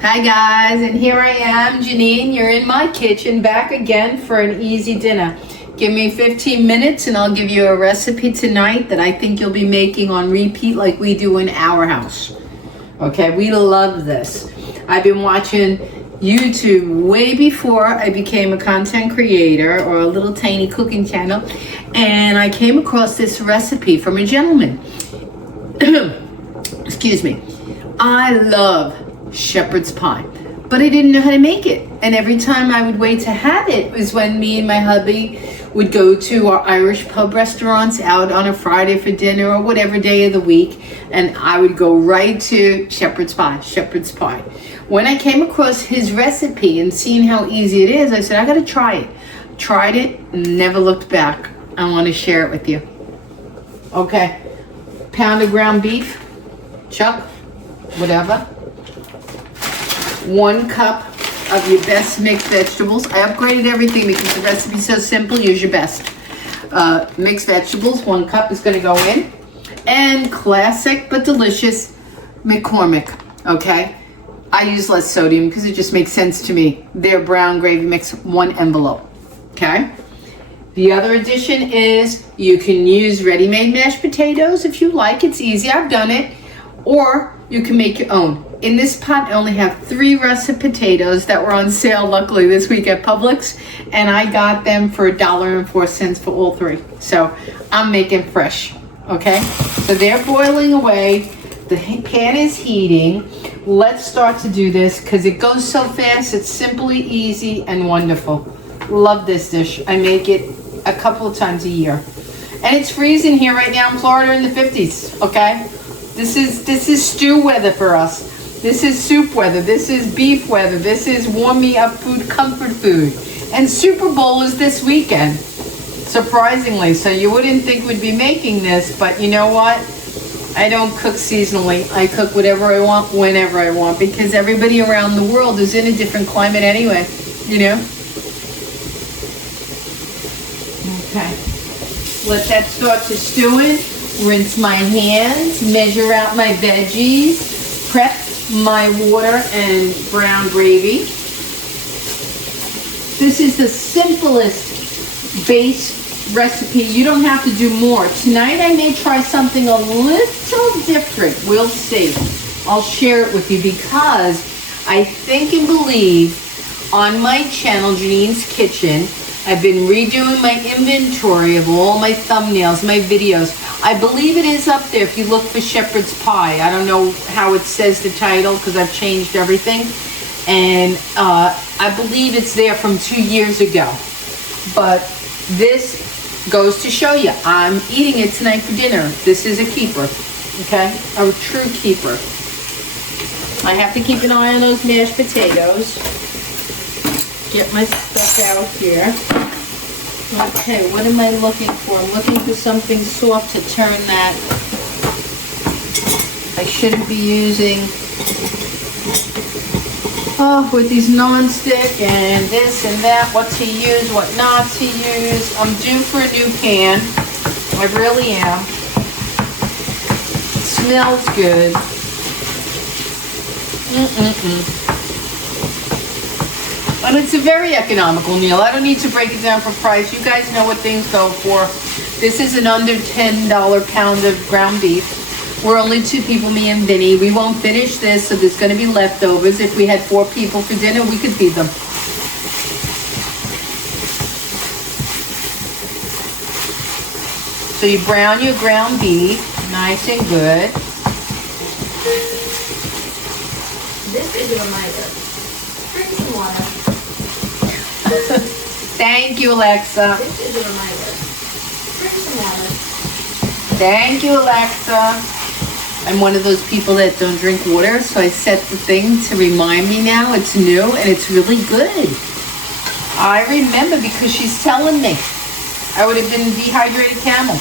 Hi guys, and here I am, Janine. You're in my kitchen, back again for an easy dinner. Give me 15 minutes and I'll give you a recipe tonight that I think you'll be making on repeat like we do in our house. Okay, we love this. I've been watching YouTube way before I became a content creator or a little tiny cooking channel, and I came across this recipe from a gentleman. Excuse me. I love shepherd's pie, but I didn't know how to make it, and every time I would wait to have it was when me and my hubby would go to our Irish pub restaurants out on a Friday for dinner or whatever day of the week, and I would go right to shepherd's pie. When I came across his recipe and seeing how easy it is, I said I gotta try it. Tried it, never looked back. I want to share it with you. Okay, pound of ground beef, chuck, whatever. 1 cup of your best mixed vegetables. I upgraded everything because the recipe's so simple. Use your best. Mixed vegetables, 1 cup is going to go in. And classic but delicious McCormick, okay? I use less sodium because it just makes sense to me. Their brown gravy mix, 1 envelope, okay? The other addition is you can use ready-made mashed potatoes if you like. It's easy. I've done it. Or you can make your own. In this pot, I only have 3 russet potatoes that were on sale, luckily, this week at Publix. And I got them for $1.04 for all 3. So I'm making fresh, okay? So they're boiling away. The pan is heating. Let's start to do this because it goes so fast. It's simply easy and wonderful. Love this dish. I make it a couple of times a year. And it's freezing here right now in Florida in the 50s, okay? This is stew weather for us. This is soup weather. This is beef weather. This is warm me up food, comfort food. And Super Bowl is this weekend, surprisingly. So you wouldn't think we'd be making this, but you know what? I don't cook seasonally. I cook whatever I want, whenever I want, because everybody around the world is in a different climate anyway, you know? Okay. Let that start to stewing. Rinse my hands, measure out my veggies, prep my water and brown gravy. This is the simplest base recipe. You don't have to do more. Tonight I may try something a little different. We'll see. I'll share it with you because I think and believe on my channel, Janine's Kitchen, I've been redoing my inventory of all my thumbnails, my videos. I believe it is up there if you look for shepherd's pie. I don't know how it says the title because I've changed everything. And I believe it's there from 2 years ago. But this goes to show you, I'm eating it tonight for dinner. This is a keeper, okay? A true keeper. I have to keep an eye on those mashed potatoes. Get my stuff out here. Okay, what am I looking for? I'm looking for something soft to turn that. I shouldn't be using, with these non-stick and this and that, what to use, what not to use. I'm due for a new pan. I really am. It smells good. And it's a very economical meal. I don't need to break it down for price. You guys know what things go for. This is an under $10 pound of ground beef. We're only 2 people, me and Vinny. We won't finish this, so there's going to be leftovers. If we had 4 people for dinner, we could feed them. So you brown your ground beef, nice and good. This is a reminder. Drink some water. Thank you, Alexa. This is a reminder. Drink some water. Thank you, Alexa. I'm one of those people that don't drink water, so I set the thing to remind me now. It's new and it's really good. I remember because she's telling me. I would have been a dehydrated camel.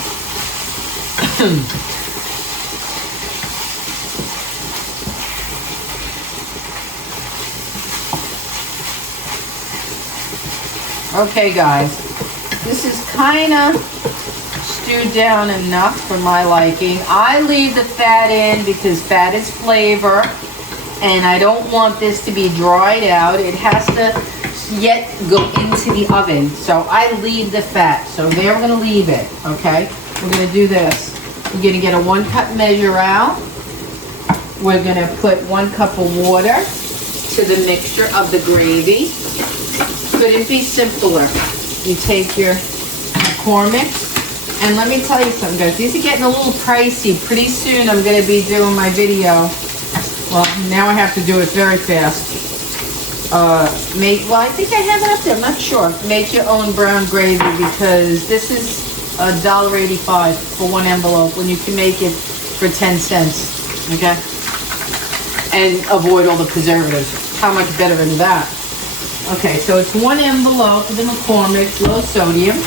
Okay, guys, this is kind of stewed down enough for my liking. I leave the fat in because fat is flavor. And I don't want this to be dried out. It has to yet go into the oven. So I leave the fat. So there we're gonna leave it, okay? We're gonna do this. We're gonna get a 1 cup measure out. We're gonna put 1 cup of water to the mixture of the gravy. Couldn't be simpler. You take your McCormick's, and let me tell you something, guys. These are getting a little pricey. Pretty soon I'm gonna be doing my video. Well, now I have to do it very fast. Well, I think I have it up there. I'm not sure. Make your own brown gravy, because this is $1.85 for 1 envelope when you can make it for 10 cents. Okay? And avoid all the preservatives. How much better is that? Okay, so it's 1 envelope of the McCormick's low sodium.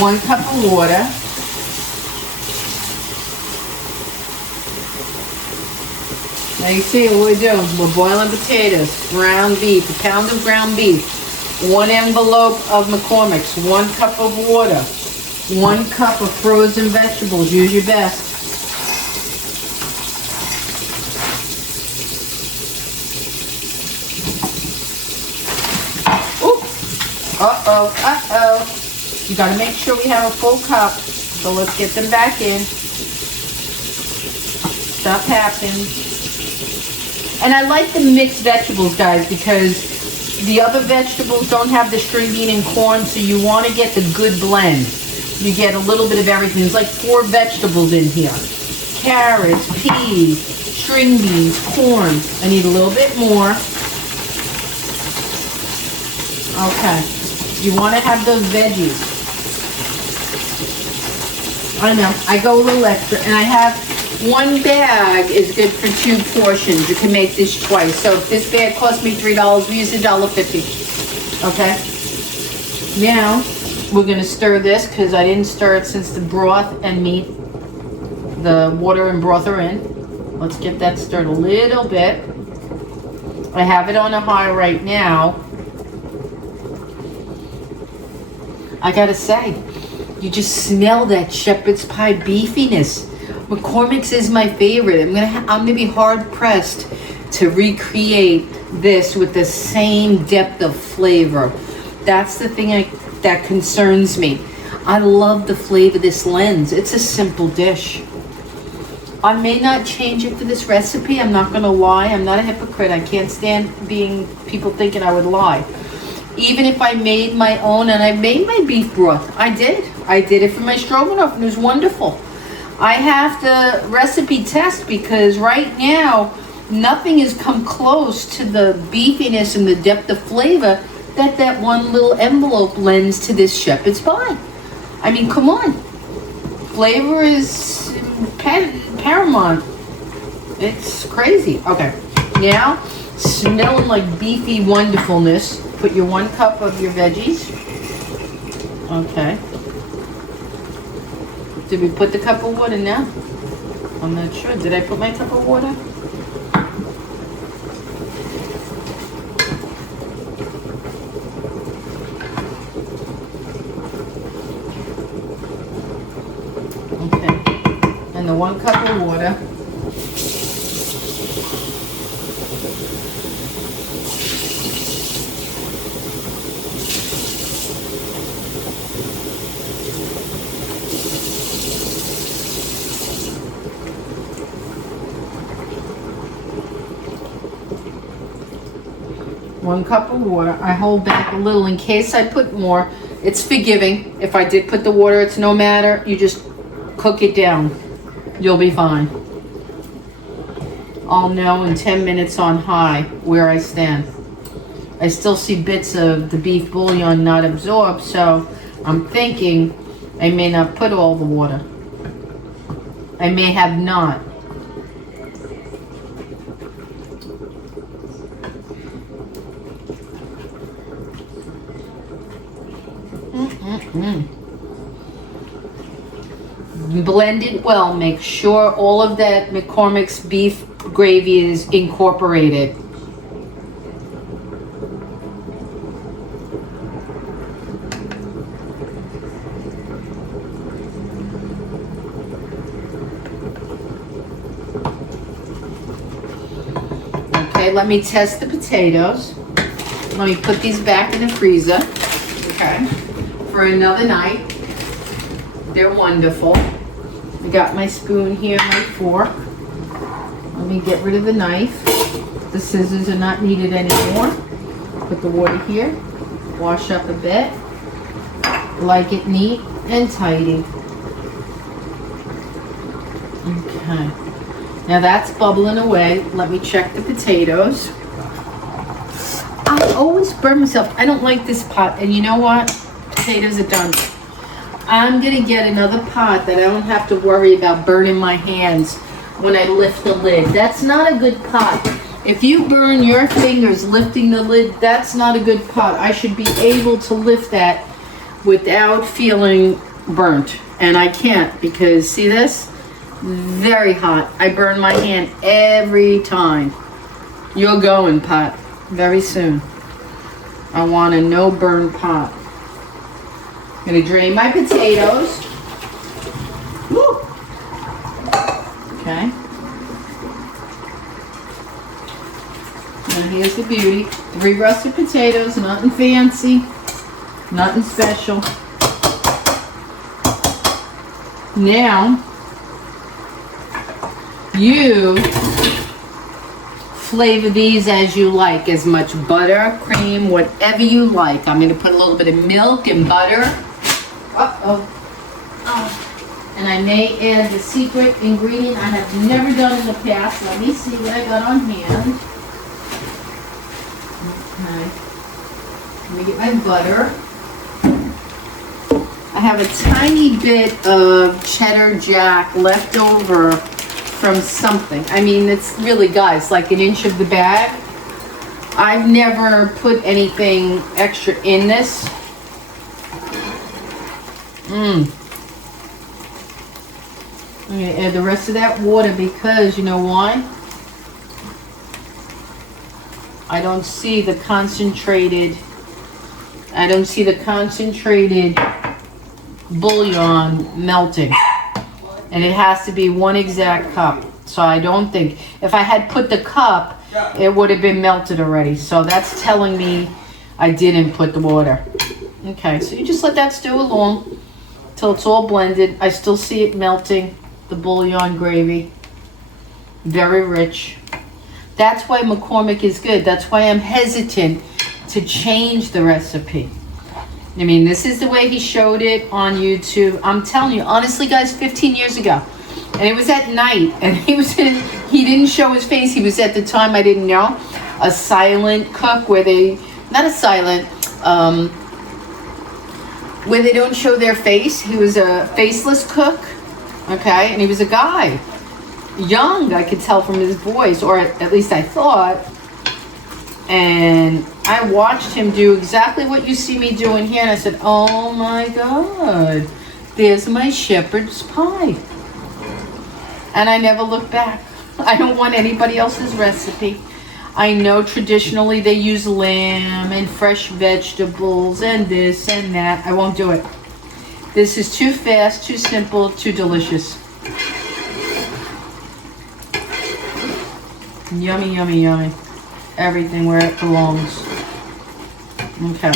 1 cup of water. Now you see what we're doing. We're boiling potatoes, ground beef, a pound of ground beef, 1 envelope of McCormick's, 1 cup of water, 1 cup of frozen vegetables. Use your best. Ooh. Uh-oh, uh-oh. You gotta make sure we have a full cup. So let's get them back in. Stuff happens. And I like the mixed vegetables, guys, because the other vegetables don't have the string bean and corn, so you want to get the good blend. You get a little bit of everything. There's like 4 vegetables in here. Carrots, peas, string beans, corn. I need a little bit more. Okay. You want to have those veggies. I know. I go a little extra, and I have 1 bag is good for 2 portions. You can make this twice. So if this bag cost me $3, we use $1.50. Okay? Now, we're going to stir this, because I didn't stir it since the broth and meat, the water and broth are in. Let's get that stirred a little bit. I have it on a high right now. I gotta say, you just smell that shepherd's pie beefiness. McCormick's is my favorite. I'm gonna be hard pressed to recreate this with the same depth of flavor. That's the thing that concerns me. I love the flavor of this lens. It's a simple dish. I may not change it for this recipe. I'm not gonna lie. I'm not a hypocrite. I can't stand people thinking I would lie. Even if I made my own, and I made my beef broth. I did it for my stroganoff, and it was wonderful. I have to recipe test, because right now nothing has come close to the beefiness and the depth of flavor that 1 little envelope lends to this shepherd's pie. I mean, come on. Flavor is paramount. It's crazy. Okay, now smelling like beefy wonderfulness. Put your 1 cup of your veggies. Okay. Did we put the cup of water now? I'm not sure. Did I put my cup of water? Okay. And the 1 cup of water. One cup of water. I hold back a little in case I put more. It's forgiving. If I did put the water, it's no matter. You just cook it down. You'll be fine. I'll know in 10 minutes on high where I stand. I still see bits of the beef bouillon not absorbed, so I'm thinking I may not put all the water. I may have not. Blend it well. Make sure all of that McCormick's beef gravy is incorporated. Okay, let me test the potatoes. Let me put these back in the freezer, okay, for another night. They're wonderful. I got my spoon here, my fork. Let me get rid of the knife. The scissors are not needed anymore. Put the water here. Wash up a bit. Like it neat and tidy. Okay. Now that's bubbling away. Let me check the potatoes. I always burn myself. I don't like this pot. And you know what? Potatoes are done. I'm going to get another pot that I don't have to worry about burning my hands when I lift the lid. That's not a good pot. If you burn your fingers lifting the lid, that's not a good pot. I should be able to lift that without feeling burnt. And I can't because, see this? Very hot. I burn my hand every time. You're going, pot, very soon. I want a no burn pot. I'm gonna drain my potatoes. Woo. Okay. Now here's the beauty. 3 russet potatoes, nothing fancy, nothing special. Now, you flavor these as you like, as much butter, cream, whatever you like. I'm going to put a little bit of milk and butter. Uh-oh. Oh. And I may add the secret ingredient I have never done in the past. Let me see what I got on hand. Okay. Let me get my butter. I have a tiny bit of cheddar jack left over from something. I mean, it's really, guys, like an inch of the bag. I've never put anything extra in this. I'm going to add the rest of that water because, you know why? I don't see the concentrated bouillon melting. And it has to be 1 exact cup. So I don't think, if I had put the cup, it would have been melted already. So that's telling me I didn't put the water. Okay, so you just let that stew along till it's all blended. I still see it melting, the bouillon gravy. Very rich. That's why McCormick is good. That's why I'm hesitant to change the recipe. I mean, this is the way he showed it on YouTube. I'm telling you, honestly, guys, 15 years ago. And it was at night. And he didn't show his face. He was, at the time, I didn't know, a silent cook where they, not a silent, where they don't show their face. He was a faceless cook, okay? And he was a guy. Young, I could tell from his voice, or at least I thought. And I watched him do exactly what you see me doing here, and I said, oh my God, there's my shepherd's pie. And I never looked back. I don't want anybody else's recipe. I know traditionally they use lamb and fresh vegetables and this and that. I won't do it. This is too fast, too simple, too delicious. Yummy, yummy, yummy. Everything where it belongs. Okay.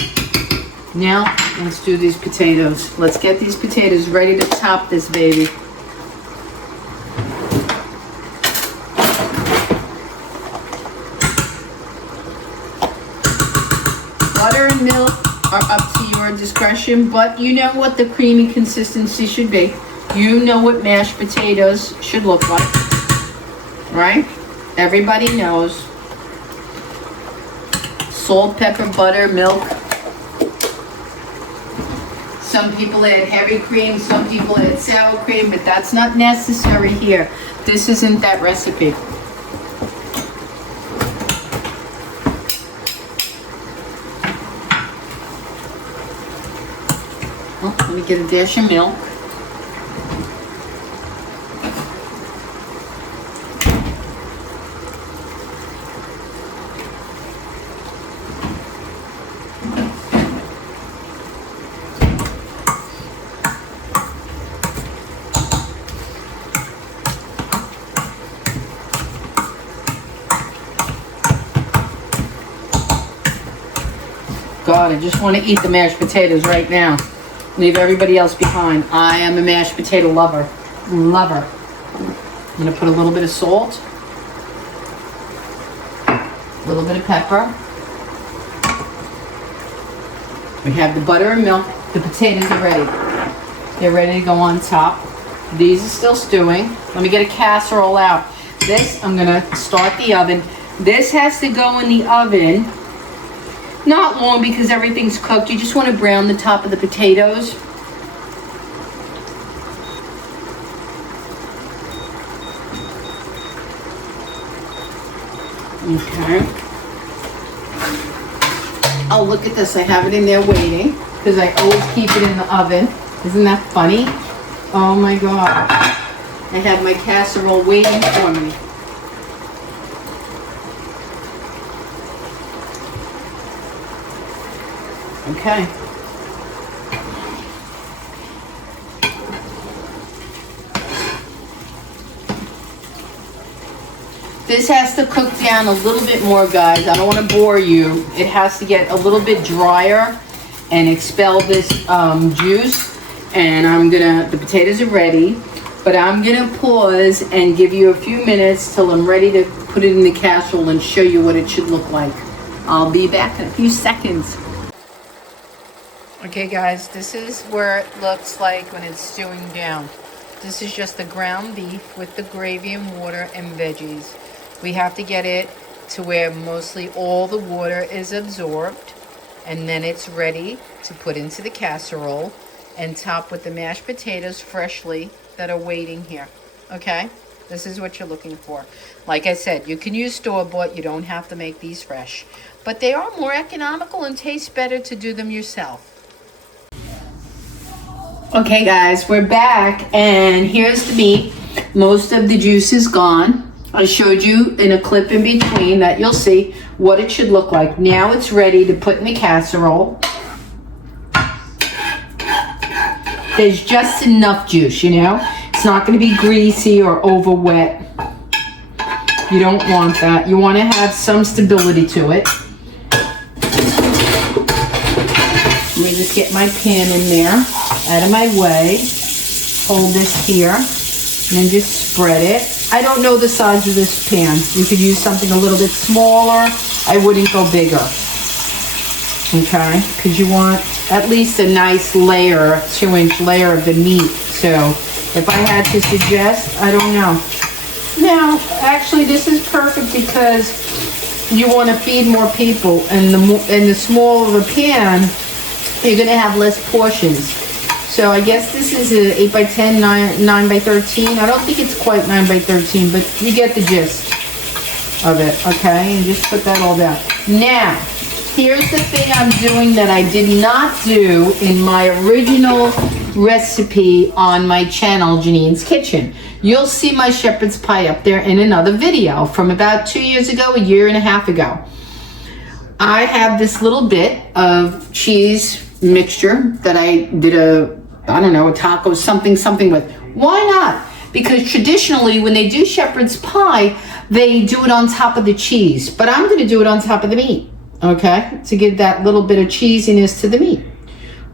Now, let's do these potatoes. Let's get these potatoes ready to top this baby. Butter and milk are up to your discretion, but you know what the creamy consistency should be. You know what mashed potatoes should look like, right? Everybody knows. Salt, pepper, butter, milk. Some people add heavy cream, some people add sour cream, but that's not necessary here. This isn't that recipe. Oh, let me get a dash of milk. God, I just want to eat the mashed potatoes right now. Leave everybody else behind. I am a mashed potato lover. Lover. I'm going to put a little bit of salt. A little bit of pepper. We have the butter and milk. The potatoes are ready. They're ready to go on top. These are still stewing. Let me get a casserole out. This, I'm going to start the oven. This has to go in the oven. Not long because everything's cooked. You just want to brown the top of the potatoes. Okay. Oh, look at this. I have it in there waiting because I always keep it in the oven. Isn't that funny? Oh my God. I have my casserole waiting for me. Okay. This has to cook down a little bit more, guys. I don't want to bore you. It has to get a little bit drier and expel this juice. And the potatoes are ready, but I'm gonna pause and give you a few minutes till I'm ready to put it in the casserole and show you what it should look like. I'll be back in a few seconds. Okay guys, this is where it looks like when it's stewing down. This is just the ground beef with the gravy and water and veggies. We have to get it to where mostly all the water is absorbed, and then it's ready to put into the casserole and top with the mashed potatoes freshly that are waiting here. Okay? This is what you're looking for. Like I said, you can use store-bought. You don't have to make these fresh. But they are more economical and taste better to do them yourself. Okay guys, we're back and here's the meat. Most of the juice is gone. I showed you in a clip in between that you'll see what it should look like. Now it's ready to put in the casserole. There's just enough juice, you know? It's not going to be greasy or over wet. You don't want that. You want to have some stability to it. Let me just get my pan in there, out of my way. Hold this here, and then just spread it. I don't know the size of this pan. You could use something a little bit smaller. I wouldn't go bigger. Okay, because you want at least a nice layer, 2-inch layer of the meat. So if I had to suggest, I don't know. Now, actually this is perfect because you want to feed more people, and the smaller the pan, you're going to have less portions. So I guess this is an 8 by 10, 9 by 13. I don't think it's quite 9 by 13, but you get the gist of it, okay? And just put that all down. Now, here's the thing I'm doing that I did not do in my original recipe on my channel, Janine's Kitchen. You'll see my shepherd's pie up there in another video from about 2 years ago, a year and a half ago. I have this little bit of cheese mixture that I did a taco something with. Why not? Because traditionally when they do shepherd's pie, they do it on top of the cheese, but I'm going to do it on top of the meat, okay, to give that little bit of cheesiness to the meat.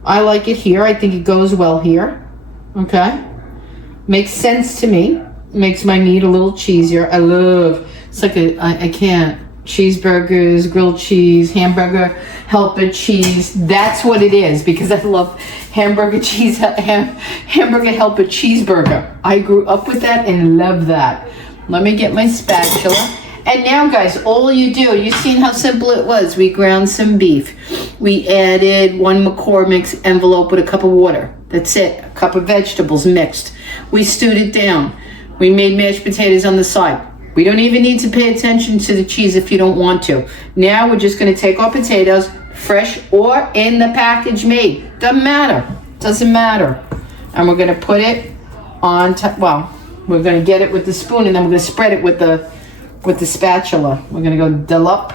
I like it here. I think it goes well here, okay. Makes sense to me. Makes my meat a little cheesier. I love, it's like I can't. Cheeseburgers, grilled cheese, hamburger helper cheese. That's what it is, because I love hamburger helper cheeseburger. I grew up with that and love that. Let me get my spatula. And now guys, all you seen how simple it was. We ground some beef. We added 1 McCormick's envelope with a cup of water. That's it. A cup of vegetables mixed. We stewed it down. We made mashed potatoes on the side. We don't even need to pay attention to the cheese if you don't want to. Now we're just going to take our potatoes, fresh or in the package made. Doesn't matter. Doesn't matter. And we're going to put it on top. Well, we're going to get it with the spoon, and then we're going to spread it with the spatula. We're going to go dollop.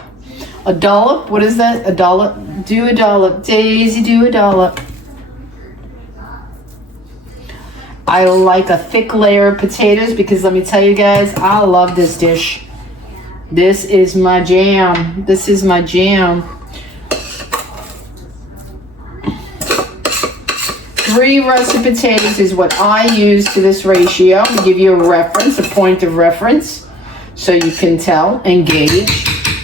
A dollop? What is that? A dollop? Do a dollop. Daisy, do a dollop. I like a thick layer of potatoes because let me tell you guys, I love this dish. This is my jam. This is my jam. 3 russet potatoes is what I use to this ratio. I'm gonna give you a reference, a point of reference, so you can tell and gauge.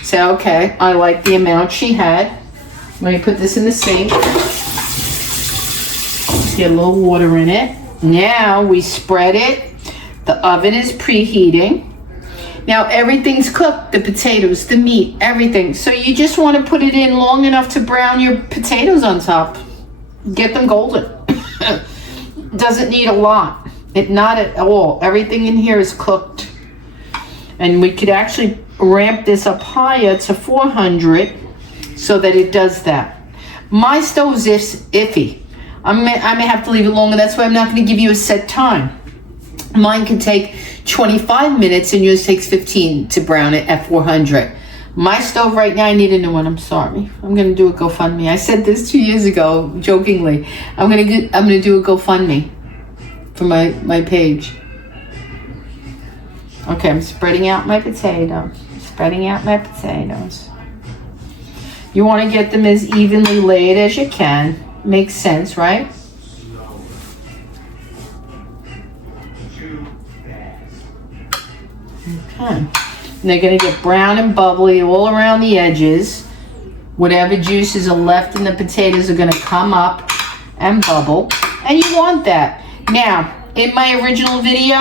Say, okay, I like the amount she had. Let me put this in the sink. Get a little water in it. Now we spread it. The oven is preheating. Now everything's cooked, the potatoes, the meat, everything. So you just want to put it in long enough to brown your potatoes on top. Get them golden. Doesn't need a lot. Not at all. Everything in here is cooked. And we could actually ramp this up higher to 400 so that it does that. My stove's iffy. I may have to leave it longer. That's why I'm not going to give you a set time. Mine can take 25 minutes and yours takes 15 to brown it at 400. My stove right now, I need a new one. I'm sorry. I'm going to do a GoFundMe. I said this 2 years ago, jokingly. I'm going to do a GoFundMe for my page. Okay, I'm spreading out my potatoes. Spreading out my potatoes. You want to get them as evenly laid as you can. Makes sense, right? Okay. And they're going to get brown and bubbly all around the edges. Whatever juices are left in the potatoes are going to come up and bubble. And you want that. Now, in my original video,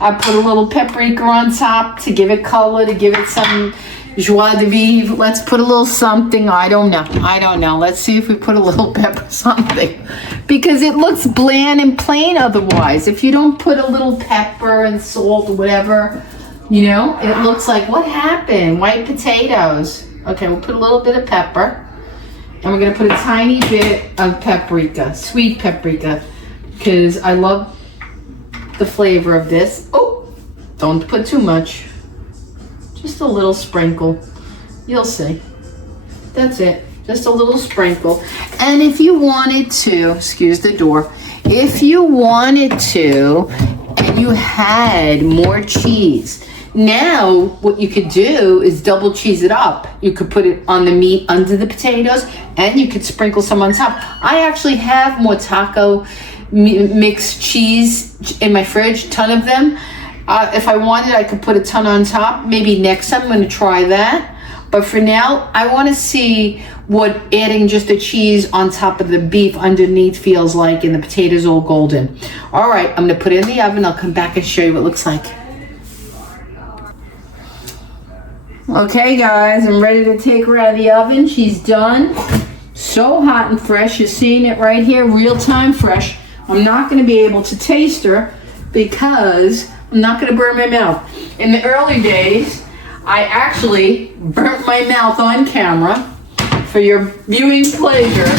I put a little paprika on top to give it color, to give it some joie de vivre. Let's put a little something. I don't know. Let's see if we put a little pepper something. Because it looks bland and plain otherwise. If you don't put a little pepper and salt or whatever, you know, it looks like, what happened? White potatoes. Okay, we'll put a little bit of pepper. And we're going to put a tiny bit of paprika, sweet paprika. Because I love the flavor of this. Oh, don't put too much. Just a little sprinkle. You'll see. That's it. Just a little sprinkle. And if you wanted to, excuse the door, if you wanted to, and you had more cheese, now what you could do is double cheese it up. You could put it on the meat under the potatoes, and you could sprinkle some on top. I actually have more taco mixed cheese in my fridge, ton of them. If I wanted, I could put a ton on top. Maybe next time I'm going to try that. But for now, I want to see what adding just the cheese on top of the beef underneath feels like, and the potatoes all golden. All right, I'm going to put it in the oven. I'll come back and show you what it looks like. Okay, guys, I'm ready to take her out of the oven. She's done. So hot and fresh. You're seeing it right here, real time fresh. I'm not going to be able to taste her because I'm not going to burn my mouth. In the early days, I actually burnt my mouth on camera for your viewing pleasure.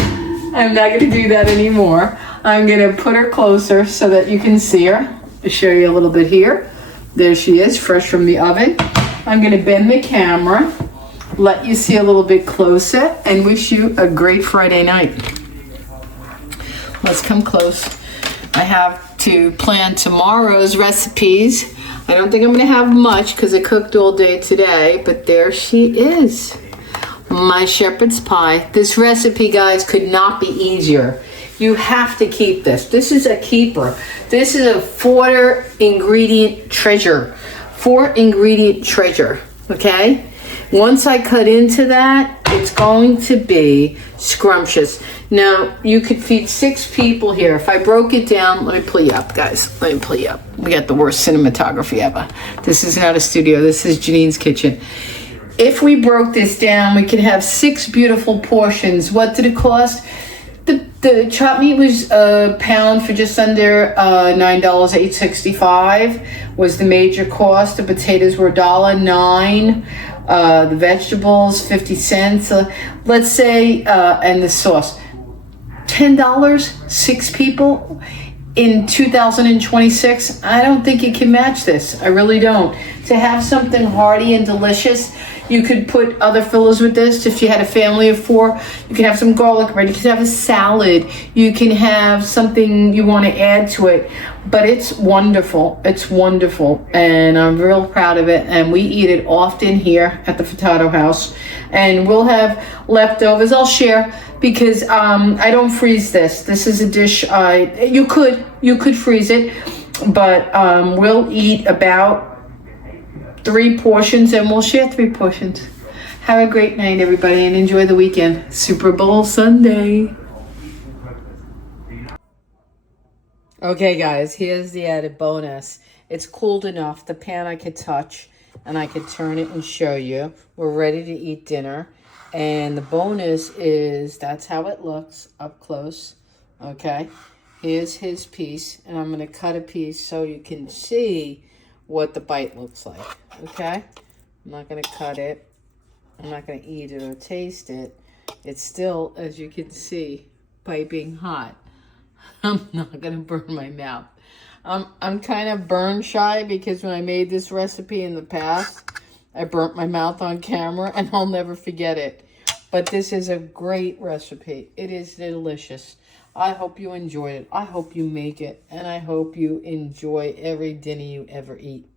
I'm not going to do that anymore. I'm going to put her closer so that you can see her. I'll show you a little bit here. There she is, fresh from the oven. I'm going to bend the camera, let you see a little bit closer, and wish you a great Friday night. Let's come close. I have to plan tomorrow's recipes. I don't think I'm going to have much because I cooked all day today, but there she is. My shepherd's pie. This recipe, guys, could not be easier. You have to keep this. This is a keeper. This is a 4-ingredient treasure. 4-ingredient treasure, okay? Once I cut into that, it's going to be scrumptious. Now, you could feed 6 people here. If I broke it down, let me pull you up, guys. Let me pull you up. We got the worst cinematography ever. This is not a studio. This is Janine's kitchen. If we broke this down, we could have 6 beautiful portions. What did it cost? The chopped meat was a pound for just under $9, $8.65 was the major cost. The potatoes were $1.09. The vegetables, 50 cents. Let's say, and the sauce. $10, 6 people in 2026. I don't think you can match this. I really don't. To have something hearty and delicious, you could put other fillers with this. If you had a family of 4, you can have some garlic bread. You can have a salad. You can have something you want to add to it. but it's wonderful. It's wonderful, and I'm real proud of it. And we eat it often here at the Furtado house, and we'll have leftovers. I'll share because I don't freeze this. This is a dish you could freeze it, but we'll eat about 3 portions, and we'll share 3 portions. Have a great night, everybody, and enjoy the weekend. Super Bowl Sunday. Okay, guys, here's the added bonus. It's cooled enough. The pan I could touch, and I could turn it and show you. We're ready to eat dinner. And the bonus is that's how it looks up close. Okay, here's his piece, and I'm going to cut a piece so you can see what the bite looks like. Okay, I'm not going to cut it. I'm not going to eat it or taste it. It's still, as you can see, piping hot. I'm not going to burn my mouth. I'm kind of burn shy because when I made this recipe in the past, I burnt my mouth on camera and I'll never forget it. But this is a great recipe. It is delicious. I hope you enjoy it. I hope you make it. And I hope you enjoy every dinner you ever eat.